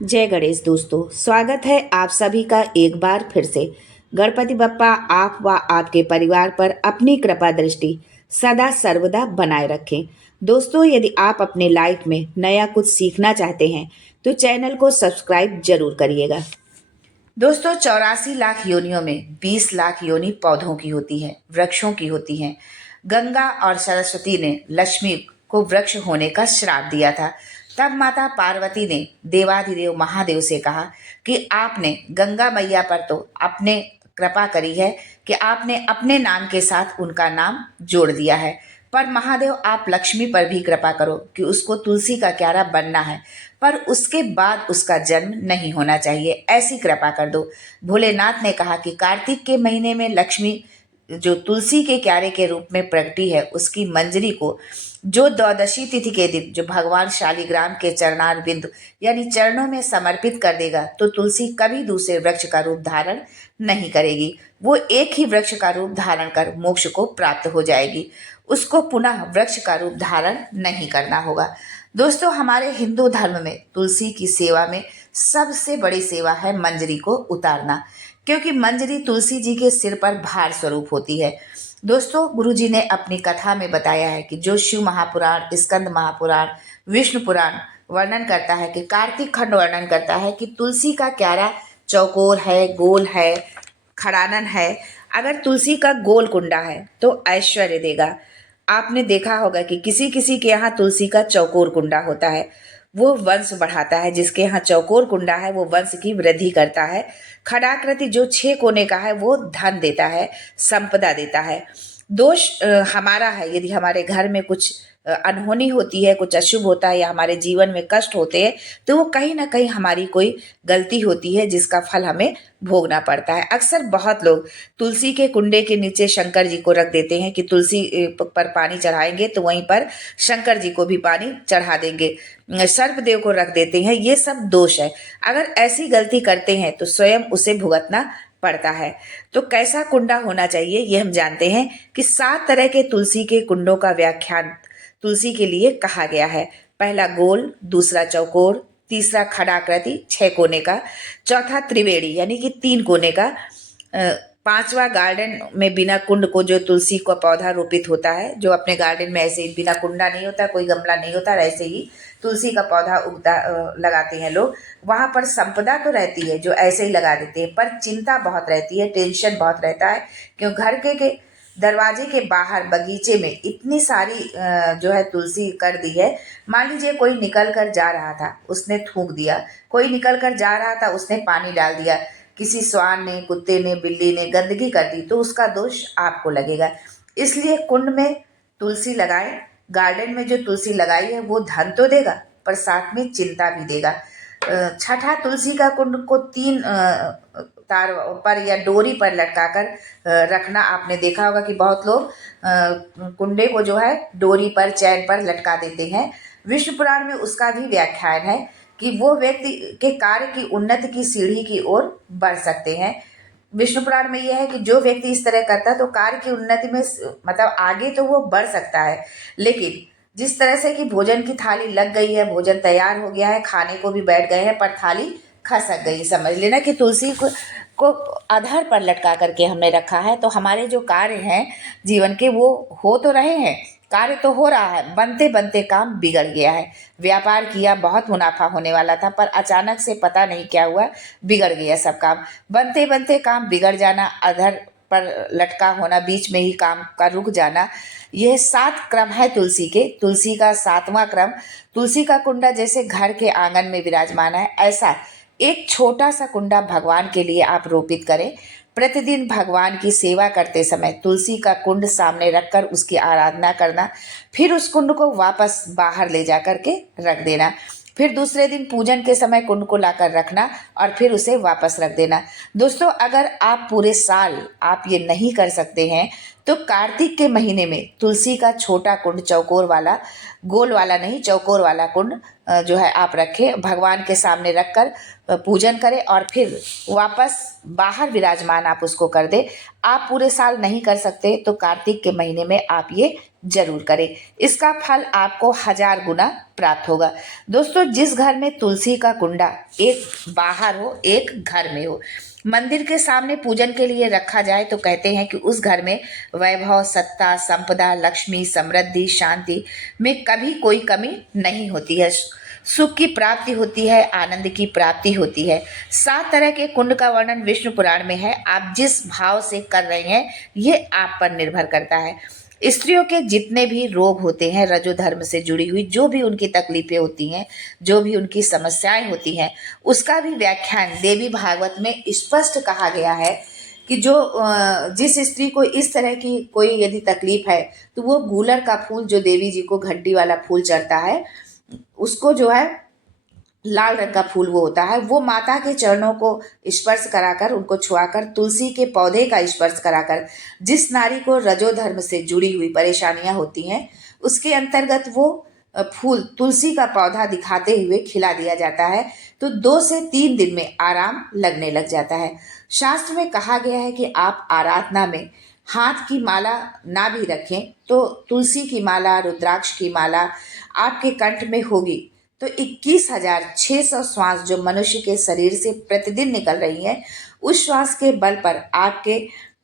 जय गणेश दोस्तों, स्वागत है आप सभी का एक बार फिर से। गणपति बप्पा आप व आपके परिवार पर अपनी कृपा दृष्टि सदा सर्वदा बनाए रखें। दोस्तों, यदि आप अपने लाइफ में नया कुछ सीखना चाहते हैं तो चैनल को सब्सक्राइब जरूर करिएगा। दोस्तों, 84 लाख योनियों में 20 लाख योनि पौधों की होती है, वृक्षों की होती हैं। गंगा और सरस्वती ने लक्ष्मी को वृक्ष होने का श्राप दिया था। तब माता पार्वती ने देवाधिदेव महादेव से कहा कि आपने गंगा मैया पर तो अपने कृपा करी है कि आपने अपने नाम के साथ उनका नाम जोड़ दिया है, पर महादेव आप लक्ष्मी पर भी कृपा करो कि उसको तुलसी का क्यारा बनना है, पर उसके बाद उसका जन्म नहीं होना चाहिए, ऐसी कृपा कर दो। भोलेनाथ ने कहा कि कार्तिक के महीने में लक्ष्मी जो तुलसी के क्यारे के रूप में प्रकटी है, उसकी मंजरी को जो द्वादशी तिथि के दिन जो भगवान शालिग्राम के चरणार बिंदु यानी चरणों में समर्पित कर देगा तो तुलसी कभी दूसरे वृक्ष का रूप धारण नहीं करेगी। वो एक ही वृक्ष का रूप धारण कर मोक्ष को प्राप्त हो जाएगी। उसको पुनः वृक्ष का रूप धारण नहीं करना होगा। दोस्तों, हमारे हिंदू धर्म में तुलसी की सेवा में सबसे बड़ी सेवा है मंजरी को उतारना, क्योंकि मंजरी तुलसी जी के सिर पर भार स्वरूप होती है। दोस्तों, गुरु जी ने अपनी कथा में बताया है कि जो शिव महापुराण, स्कंद महापुराण, विष्णु पुराण वर्णन करता है कि कार्तिक खंड वर्णन करता है कि तुलसी का क्यारा चौकोर है, गोल है, खड़ानन है। अगर तुलसी का गोल कुंडा है तो ऐश्वर्य देगा। आपने देखा होगा कि किसी किसी के यहाँ तुलसी का चौकोर कुंडा होता है, वो वंश बढ़ाता है। जिसके यहाँ चौकोर कुंडा है वो वंश की वृद्धि करता है। खड़ाकृति जो 6 कोने का है वो धन देता है, संपदा देता है। दोष हमारा है, यदि हमारे घर में कुछ अनहोनी होती है, कुछ अशुभ होता है या हमारे जीवन में कष्ट होते हैं तो वो कहीं ना कहीं हमारी कोई गलती होती है जिसका फल हमें भोगना पड़ता है। अक्सर बहुत लोग तुलसी के कुंडे के नीचे शंकर जी को रख देते हैं कि तुलसी पर पानी चढ़ाएंगे तो वहीं पर शंकर जी को भी पानी चढ़ा देंगे, सर्पदेव को रख देते हैं। ये सब दोष है। अगर ऐसी गलती करते हैं तो स्वयं उसे भुगतना पड़ता है। तो कैसा कुंडा होना चाहिए ये हम जानते हैं कि 7 तरह के तुलसी के कुंडों का व्याख्यान तुलसी के लिए कहा गया है। पहला गोल, दूसरा चौकोर, तीसरा खड़ाकृति 6 कोने का, चौथा त्रिवेणी यानी कि 3 कोने का, पांचवा गार्डन में बिना कुंड को जो तुलसी का पौधा रोपित होता है, जो अपने गार्डन में ऐसे ही बिना कुंडा नहीं होता, कोई गमला नहीं होता, ऐसे ही तुलसी का पौधा उगता लगाते हैं लोग। वहां पर संपदा तो रहती है जो ऐसे ही लगा देते हैं, पर चिंता बहुत रहती है, टेंशन बहुत रहता है। क्यों घर के दरवाजे के बाहर बगीचे में इतनी सारी जो है तुलसी कर दी है। मान लीजिए कोई निकल कर जा रहा था, उसने थूक दिया, कोई निकल कर जा रहा था, उसने पानी डाल दिया, किसी श्वान ने, कुत्ते ने, बिल्ली ने गंदगी कर दी तो उसका दोष आपको लगेगा। इसलिए कुंड में तुलसी लगाएं। गार्डन में जो तुलसी लगाई है वो धन तो देगा पर साथ में चिंता भी देगा। छठा, तुलसी का कुंड को 3 तार पर या डोरी पर लटकाकर रखना। आपने देखा होगा कि बहुत लोग कुंडे को जो है डोरी पर, चैन पर लटका देते हैं। विष्णु पुराण में उसका भी व्याख्यान है कि वो व्यक्ति के कार्य की उन्नति की सीढ़ी की ओर बढ़ सकते हैं। विष्णु पुराण में यह है कि जो व्यक्ति इस तरह करता है तो कार्य की उन्नति में मतलब आगे तो वो बढ़ सकता है, लेकिन जिस तरह से कि भोजन की थाली लग गई है, भोजन तैयार हो गया है, खाने को भी बैठ गए हैं पर थाली खसक गई, समझ लेना कि तुलसी को आधार पर लटका करके हमने रखा है। तो हमारे जो कार्य हैं जीवन के वो हो तो रहे हैं, कार्य तो हो रहा है, बनते बनते काम बिगड़ गया है। व्यापार किया, बहुत मुनाफा होने वाला था पर अचानक से पता नहीं क्या हुआ, बिगड़ गया सब काम। बनते बनते काम बिगड़ जाना, अधर पर लटका होना, बीच में ही काम का रुक जाना, यह 7 क्रम है तुलसी के। तुलसी का 7वां क्रम, तुलसी का कुंडा जैसे घर के आंगन में विराजमान है, ऐसा एक छोटा सा कुंडा भगवान के लिए आप रोपित करें। प्रतिदिन भगवान की सेवा करते समय तुलसी का कुंड सामने रखकर उसकी आराधना करना, फिर उस कुंड को वापस बाहर ले जा कर के रख देना। फिर दूसरे दिन पूजन के समय कुंड को लाकर रखना और फिर उसे वापस रख देना। दोस्तों, अगर आप पूरे साल आप ये नहीं कर सकते हैं तो कार्तिक के महीने में तुलसी का छोटा कुंड, चौकोर वाला, गोल वाला नहीं, चौकोर वाला कुंड जो है आप रखें, भगवान के सामने रखकर पूजन करें और फिर वापस बाहर विराजमान आप उसको कर दें। आप पूरे साल नहीं कर सकते तो कार्तिक के महीने में आप ये जरूर करें। इसका फल आपको 1000 गुना प्राप्त होगा। दोस्तों, जिस घर में तुलसी का कुंडा एक बाहर हो एक घर में हो, मंदिर के सामने पूजन के लिए रखा जाए तो कहते हैं कि उस घर में वैभव, सत्ता, संपदा, लक्ष्मी, समृद्धि, शांति में कभी कोई कमी नहीं होती है। सुख की प्राप्ति होती है, आनंद की प्राप्ति होती है। 7 तरह के कुंड का वर्णन विष्णु पुराण में है। आप जिस भाव से कर रहे हैं ये आप पर निर्भर करता है। स्त्रियों के जितने भी रोग होते हैं, रजो धर्म से जुड़ी हुई जो भी उनकी तकलीफें होती हैं, जो भी उनकी समस्याएं होती हैं, उसका भी व्याख्यान देवी भागवत में स्पष्ट कहा गया है कि जिस स्त्री को इस तरह की कोई यदि तकलीफ है तो वो गूलर का फूल, जो देवी जी को घंटी वाला फूल चढ़ता है, उसको जो है लाल रंग का फूल वो होता है, वो माता के चरणों को स्पर्श कराकर, उनको छुआकर, तुलसी के पौधे का स्पर्श कराकर, जिस नारी को रजो धर्म से जुड़ी हुई परेशानियां होती हैं उसके अंतर्गत वो फूल तुलसी का पौधा दिखाते हुए खिला दिया जाता है तो 2 से 3 दिन में आराम लगने लग जाता है। शास्त्र में कहा गया है कि आप आराधना में हाथ की माला ना भी रखें तो तुलसी की माला, रुद्राक्ष की माला आपके कंठ में होगी तो 21,600 श्वास जो मनुष्य के शरीर से प्रतिदिन निकल रही है, उस श्वास के बल पर आपके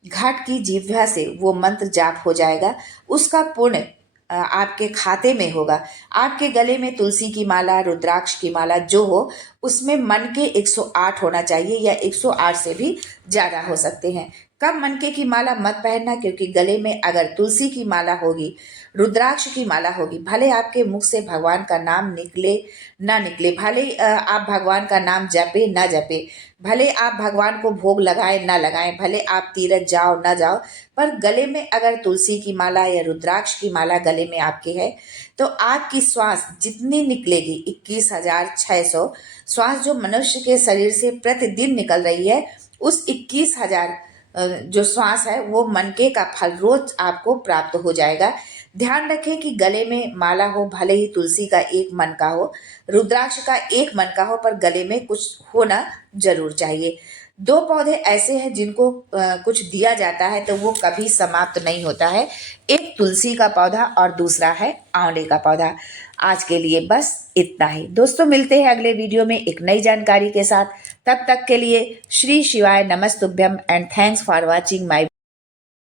घाट की जिह्वा से वो मंत्र जाप हो जाएगा। उसका पुण्य आपके खाते में होगा। आपके गले में तुलसी की माला, रुद्राक्ष की माला जो हो उसमें मन के 108 होना चाहिए या 108 से भी ज़्यादा हो सकते हैं। कम मनके की माला मत पहनना, क्योंकि गले में अगर तुलसी की माला होगी, रुद्राक्ष की माला होगी, भले आपके मुख से भगवान का नाम निकले ना निकले, भले आप भगवान का नाम जपे ना जपे, भले आप भगवान को भोग लगाए ना लगाएं, भले आप तीरथ जाओ ना जाओ, पर गले में अगर तुलसी की माला या रुद्राक्ष की माला गले में आपके है तो आपकी श्वास जितनी निकलेगी, 21,600 श्वास जो मनुष्य के शरीर से प्रतिदिन निकल रही है, उस 21,000 जो श्वास है वो मनके का फल रोज आपको प्राप्त हो जाएगा। ध्यान रखें कि गले में माला हो, भले ही तुलसी का एक मन का हो, रुद्राक्ष का एक मन का हो, पर गले में कुछ होना जरूर चाहिए। 2 पौधे ऐसे हैं जिनको कुछ दिया जाता है तो वो कभी समाप्त नहीं होता है। एक तुलसी का पौधा और दूसरा है आंवले का पौधा। आज के लिए बस इतना ही दोस्तों, मिलते हैं अगले वीडियो में एक नई जानकारी के साथ। तब तक के लिए श्री शिवाय नमस्तुभ्यम and thanks for watching my